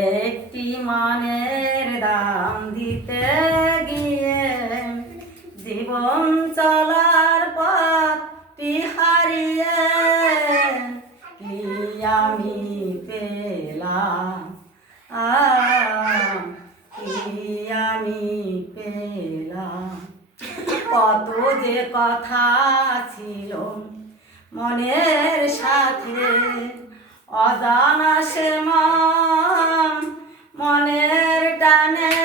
একটি মানের দাম দিতে গিয়ে জীবন চলার পথটি হারিয়ে কি আমি পেলাম, কি আমি পেলাম। কত যে কথা ছিল মনের সাথে, অজানা সে মনের টানে,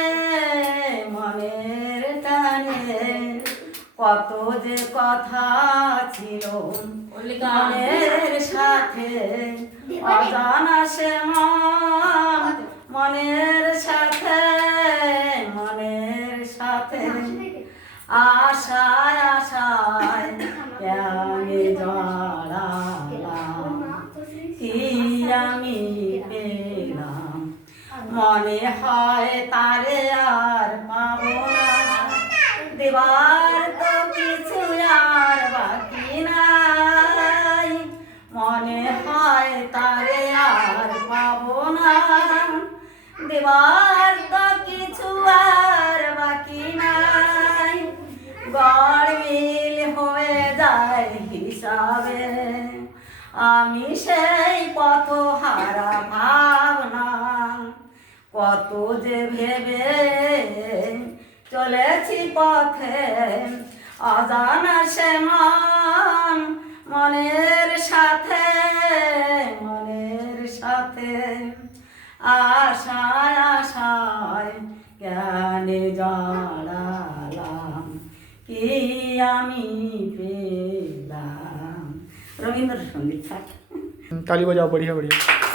মনের টানে। কত যে কথা ছিল মনের সাথে, অজানা সে মনের সাথে, মনের সাথে। আশায় আশায় প্রাণে জড়ালাম, কি আমি পেলাম। মনে হয় তারে আর পাবো না, দেবার তো কিছু আর বাকি নাই। মনে হয় তারে আর পাবো না, দেবার তো কিছু আর বাকি নাই। গড়মিল হয়ে যায় হিসাবে, আমি সেই পথহারা ভাবনা। কত যে ভেবে চলেছি পথে, অজানা সে মনের সাথে, মনের সাথে। আশায় আশায় জ্ঞানে জড়ালাম, কি আমি পেলাম। রবীন্দ্রসঙ্গীত। ताली बजाओ, बढ़िया बढ़िया।